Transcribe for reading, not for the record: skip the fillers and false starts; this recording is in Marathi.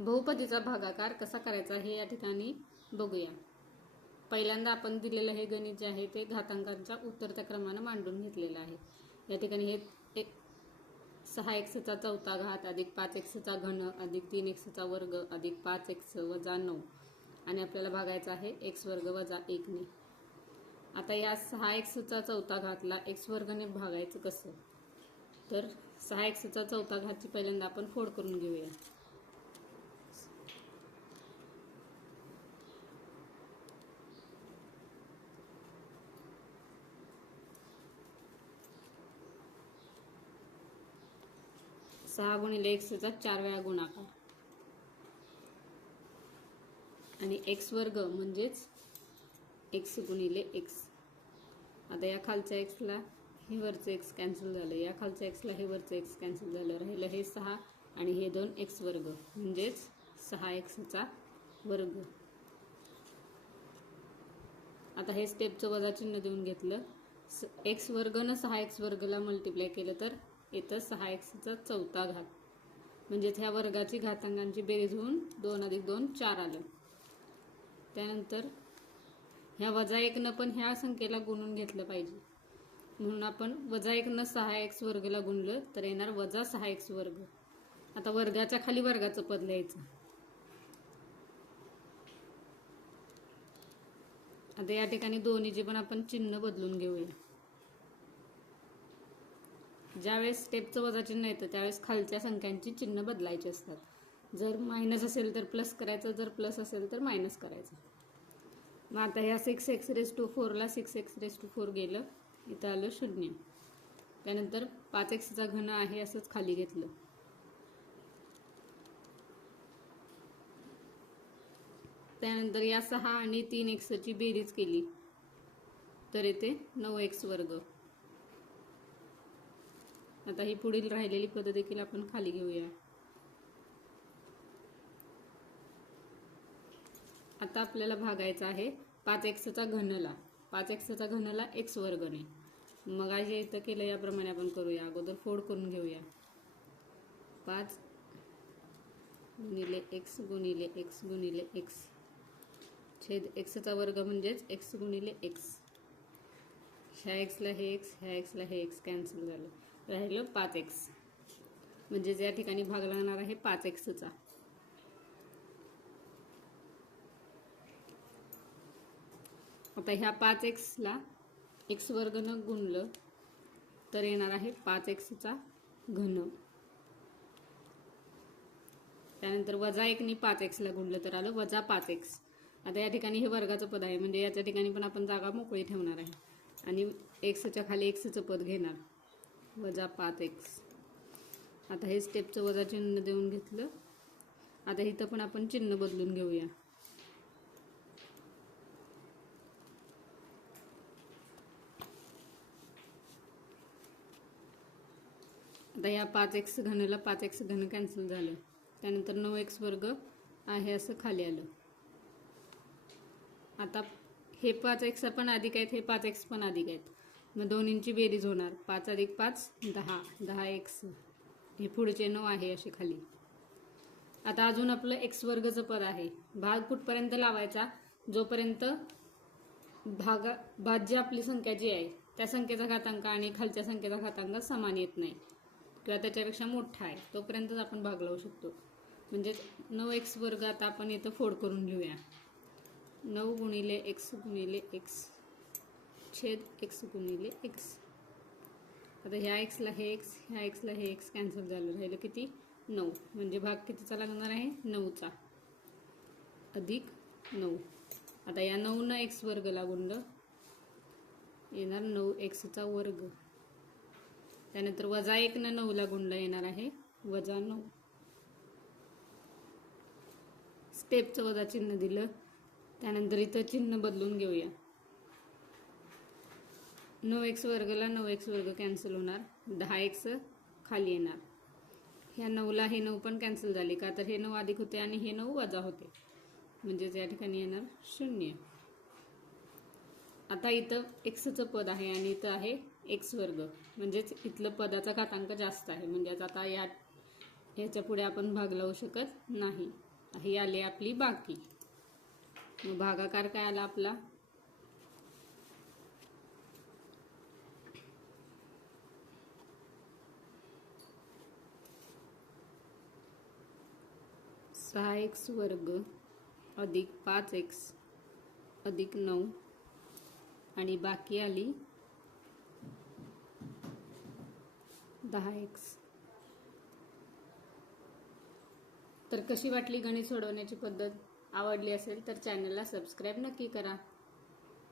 बहुपदीचा भागाकार कसा करायचा हे या ठिकाणी बघूया। पहिल्यांदा आपण दिलेलं हे गणित जे आहे ते घातांकांच्या उतरत्या क्रमाने मांडून घेतलेलं आहे। या ठिकाणी हे 6x चा चौथा घात अधिक 5x चा घन अधिक 3x चा वर्ग अधिक 5x वजा 9 आणि आपल्याला भागायचा आहे x वर्ग वजा 1 ने। आता या 6x चा चौथा घातला x वर्ग ने भागायचं कसं, तर 6x चा चौथा घातची पहिल्यांदा आपण फोड करून घेऊया। सहा गुणिले x चा 4 वेळा गुणाकार आणि x वर्ग म्हणजेच x गुणिले x। आता या खालच्या x ला हे वरचे x कॅन्सल झालं, या खालच्या x ला हे वरचे x कॅन्सल झालं, राहिलं हे 6 आणि हे 2 x वर्ग म्हणजेच 6x चा वर्ग। आता हे स्टेपचं वजा चिन्ह देऊन घेतलं, x वर्ग न 6x वर्गला मल्टिप्लाय केलं तर येतं 6x चा चौथा घात, म्हणजेच ह्या वर्गाची घातांकांची बेरीज होऊन 2 अधिक 2 4 आलं। त्यानंतर ह्या वजा 1 न पण ह्या संख्येला गुणून घेतलं पाहिजे, म्हणून आपण वजा 1 न 6x वर्गला गुणलं तर येणार वजा 6x वर्ग। आता वर्गाच्या खाली वर्गाचं पद लिहायचं। आता या ठिकाणी दोन्हीचे पण आपण चिन्ह बदलून घेऊया। ज्यावेळेस स्टेपचं वजा चिन्ह येतं त्यावेळेस खालच्या संख्यांची चिन्ह बदलायची असतात। जर मायनस असेल तर प्लस करायचं, जर प्लस असेल तर मायनस करायचं। मग आता ह्या 6x⁴ ला 6x⁴ गेलं, इथं आलं 0। त्यानंतर 5x चा घन आहे असंच खाली घेतलं। त्यानंतर या 6 आणि 3x ची बेरीज केली तर येते 9x वर्ग। आता ही पुढील राहिलेली पद देखील आपण खाली घेऊया। आता आपल्याला भागायचा आहे 5x चा घनला, 5x चा घनला x वर्ग ने। मग आज इथं केलं याप्रमाणे आपण करूया, अगोदर फोड करून घेऊया। 5 गुणिले x गुणिले x गुणिले x छेद x चा वर्ग म्हणजेच x गुणिले x। ह्या x ला हे x, ह्या x ला हे x कॅन्सल झालं, राहिलं 5x, म्हणजेच या ठिकाणी भाग लागणार आहे 5x चा। आता ह्या 5x ला x वर्ग न गुणलं तर येणार आहे 5x चा घन। त्यानंतर वजा 1 ने 5x ला गुणलं तर आलं वजा 5x। आता या ठिकाणी हे वर्गाचं पद आहे, म्हणजे याच्या ठिकाणी पण आपण जागा मोकळी ठेवणार आहे आणि x च्या खाली x चं पद घेणार, वजा 5x। आता हे स्टेपचं वजा चिन्ह देऊन घेतलं। आता इथं पण आपण चिन्ह बदलून घेऊया। आता या 5x घनला 5x घन कॅन्सल झालं, त्यानंतर 9x वर्ग आहे असं खाली आलं। आता हे 5x पण अधिक आहेत, हे 5x पण अधिक आहेत, मग दोन्हींची बेरीज होणार 5 अधिक 5 10, 10x, हे पुढचे 9 आहे असे खाली। आता अजून आपलं x वर्गचं पद आहे। भाग कुठपर्यंत लावायचा, जोपर्यंत भाज्य आपली संख्या जी आहे त्या संख्येचा घातांक आणि खालच्या संख्येचा घातांक समान येत नाही किंवा त्याच्यापेक्षा मोठा आहे तोपर्यंतच आपण भाग लावू शकतो। म्हणजे 9x वर्ग आता आपण इथं फोड करून घेऊया। 9 गुणिले x गुणिले x छेद x गुणिले x। आता ह्या x ला हे x, ह्या x ला हे x कॅन्सल झालं, राहिलं किती 9, म्हणजे भाग कितीचा लागणार आहे 9 चा अधिक 9। आता या 9 न x वर्गला गुणलं येणार 9x चा वर्ग। त्यानंतर वजा 1 न 9 ला गुणलं येणार आहे वजा 9। स्टेपचं वजा चिन्ह दिलं, त्यानंतर इथं चिन्ह बदलून घेऊया। 9x वर्गला 9x वर्ग कॅन्सल होणार, 10x खाली येणार। ह्या 9 ला हे 9 पण कॅन्सल झाले का, तर हे 9 अधिक होते आणि हे 9 वजा होते, म्हणजेच या ठिकाणी येणार 0। आता इथं x चं पद आहे आणि इथं आहे x वर्ग, म्हणजेच इथलं पदाचा घातांक जास्त आहे, म्हणजेच आता ह्याच्या पुढे आपण भाग लावू शकत नाही। ही आली आपली बाकी. मग भागाकार काय आला आपला, सहा एक्स वर्ग अधिक 5x अधिक 9 आणि बाकी आली 10x. तर कशी वाटली गणित सोडवण्याची पद्धत? आवडली असेल तर चॅनलला सबस्क्राईब नक्की करा.